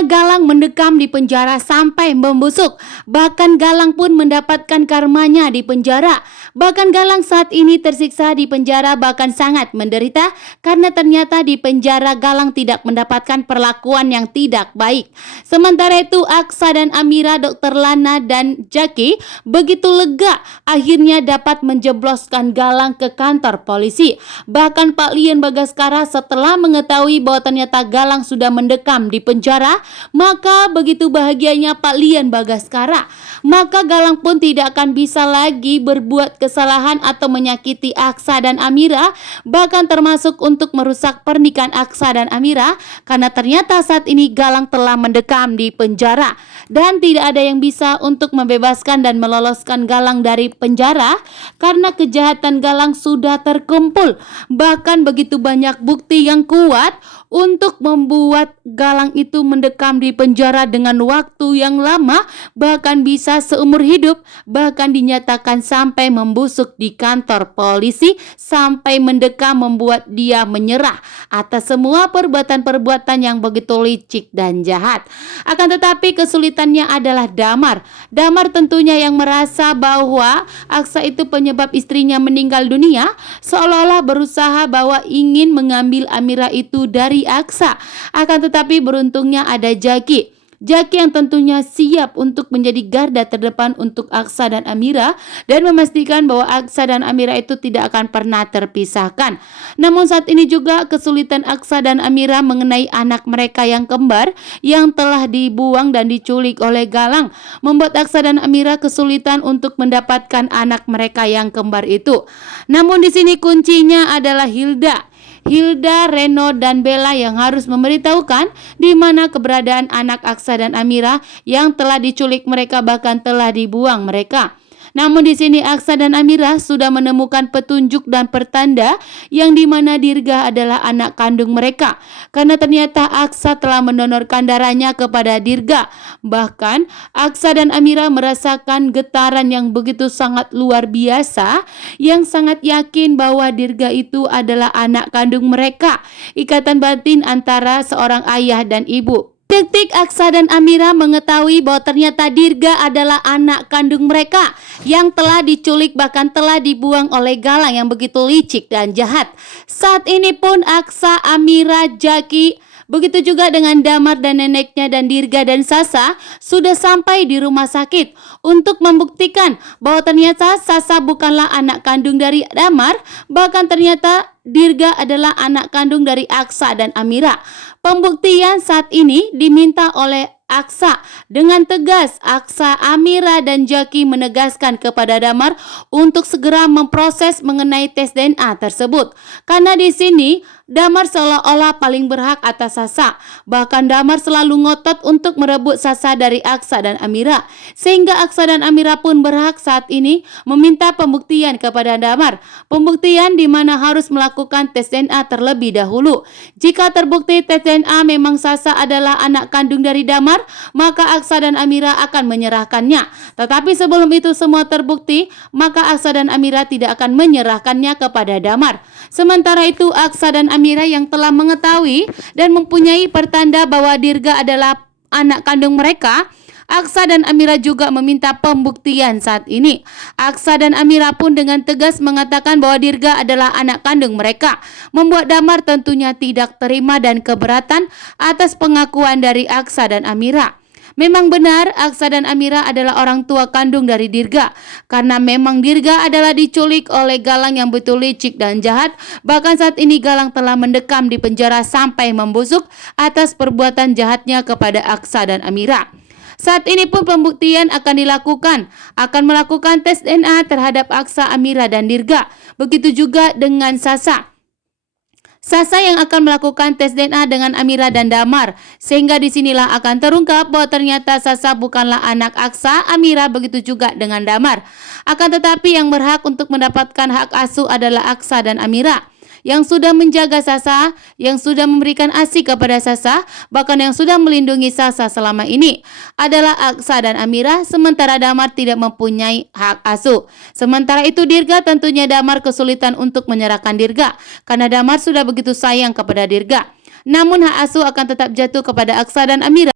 Akhirnya Galang mendekam di penjara sampai membusuk. Bahkan Galang pun mendapatkan karmanya di penjara. Bahkan Galang saat ini tersiksa di penjara, bahkan sangat menderita karena ternyata di penjara Galang tidak mendapatkan perlakuan yang tidak baik. Sementara itu Aksa dan Amira, Dr. Lana dan Jaki begitu lega akhirnya dapat menjebloskan Galang ke kantor polisi. Bahkan Pak Lian Bagaskara setelah mengetahui bahwa ternyata Galang sudah mendekam di penjara, maka begitu bahagianya Pak Lian Bagaskara. Maka Galang pun tidak akan bisa lagi berbuat kesalahan atau menyakiti Aksa dan Amira, bahkan termasuk untuk merusak pernikahan Aksa dan Amira, karena ternyata saat ini Galang telah mendekam di penjara dan tidak ada yang bisa untuk membebaskan dan meloloskan Galang dari penjara karena kejahatan Galang sudah terkumpul. Bahkan begitu banyak bukti yang kuat untuk membuat Galang itu mendekam di penjara dengan waktu yang lama, bahkan bisa seumur hidup, bahkan dinyatakan sampai membusuk di kantor polisi, sampai mendekam membuat dia menyerah atas semua perbuatan-perbuatan yang begitu licik dan jahat. Akan tetapi kesulitannya adalah Damar. Damar tentunya yang merasa bahwa Aksa itu penyebab istrinya meninggal dunia, seolah-olah berusaha bahwa ingin mengambil Amira itu dari Aksa. Akan tetapi beruntungnya ada Jaki yang tentunya siap untuk menjadi garda terdepan untuk Aksa dan Amira dan memastikan bahwa Aksa dan Amira itu tidak akan pernah terpisahkan. Namun saat ini juga kesulitan Aksa dan Amira mengenai anak mereka yang kembar yang telah dibuang dan diculik oleh Galang, membuat Aksa dan Amira kesulitan untuk mendapatkan anak mereka yang kembar itu. Namun di sini kuncinya adalah Hilda, Reno, dan Bella yang harus memberitahukan di mana keberadaan anak Aksa dan Amira yang telah diculik mereka, bahkan telah dibuang mereka. Namun di sini Aksa dan Amira sudah menemukan petunjuk dan pertanda yang dimana Dirga adalah anak kandung mereka, karena ternyata Aksa telah mendonorkan darahnya kepada Dirga. Bahkan Aksa dan Amira merasakan getaran yang begitu sangat luar biasa, yang sangat yakin bahwa Dirga itu adalah anak kandung mereka. Ikatan batin antara seorang ayah dan ibu. Detik Aksa dan Amira mengetahui bahwa ternyata Dirga adalah anak kandung mereka yang telah diculik, bahkan telah dibuang oleh Galang yang begitu licik dan jahat. Saat ini pun Aksa, Amira, Jaki, begitu juga dengan Damar dan neneknya dan Dirga dan Sasa sudah sampai di rumah sakit untuk membuktikan bahwa ternyata Sasa bukanlah anak kandung dari Damar, bahkan ternyata Dirga adalah anak kandung dari Aksa dan Amira. Pembuktian saat ini diminta oleh Aksa dengan tegas. Aksa, Amira, dan Jaki menegaskan kepada Damar untuk segera memproses mengenai tes DNA tersebut. Karena di sini Damar seolah-olah paling berhak atas Sasa. Bahkan Damar selalu ngotot untuk merebut Sasa dari Aksa dan Amira, sehingga Aksa dan Amira pun berhak saat ini meminta pembuktian kepada Damar. Pembuktian di mana harus melakukan tes DNA terlebih dahulu. Jika terbukti tes DNA memang Sasa adalah anak kandung dari Damar, maka Aksa dan Amira akan menyerahkannya. Tetapi sebelum itu semua terbukti, maka Aksa dan Amira tidak akan menyerahkannya kepada Damar. Sementara itu Aksa dan Amira yang telah mengetahui dan mempunyai pertanda bahwa Dirga adalah anak kandung mereka, Aksa dan Amira juga meminta pembuktian saat ini. Aksa dan Amira pun dengan tegas mengatakan bahwa Dirga adalah anak kandung mereka, membuat Damar tentunya tidak terima dan keberatan atas pengakuan dari Aksa dan Amira. Memang benar Aksa dan Amira adalah orang tua kandung dari Dirga, karena memang Dirga adalah diculik oleh Galang yang betul licik dan jahat. Bahkan saat ini Galang telah mendekam di penjara sampai membusuk atas perbuatan jahatnya kepada Aksa dan Amira. Saat ini pun pembuktian akan melakukan tes DNA terhadap Aksa, Amira, dan Dirga. Begitu juga dengan Sasa yang akan melakukan tes DNA dengan Amira dan Damar, sehingga disinilah akan terungkap bahwa ternyata Sasa bukanlah anak Aksa, Amira, begitu juga dengan Damar. Akan tetapi yang berhak untuk mendapatkan hak asuh adalah Aksa dan Amira, yang sudah menjaga Sasa, yang sudah memberikan ASI kepada Sasa, bahkan yang sudah melindungi Sasa selama ini adalah Aksa dan Amira, sementara Damar tidak mempunyai hak asuh. Sementara itu Dirga, tentunya Damar kesulitan untuk menyerahkan Dirga karena Damar sudah begitu sayang kepada Dirga. Namun hak asuh akan tetap jatuh kepada Aksa dan Amira.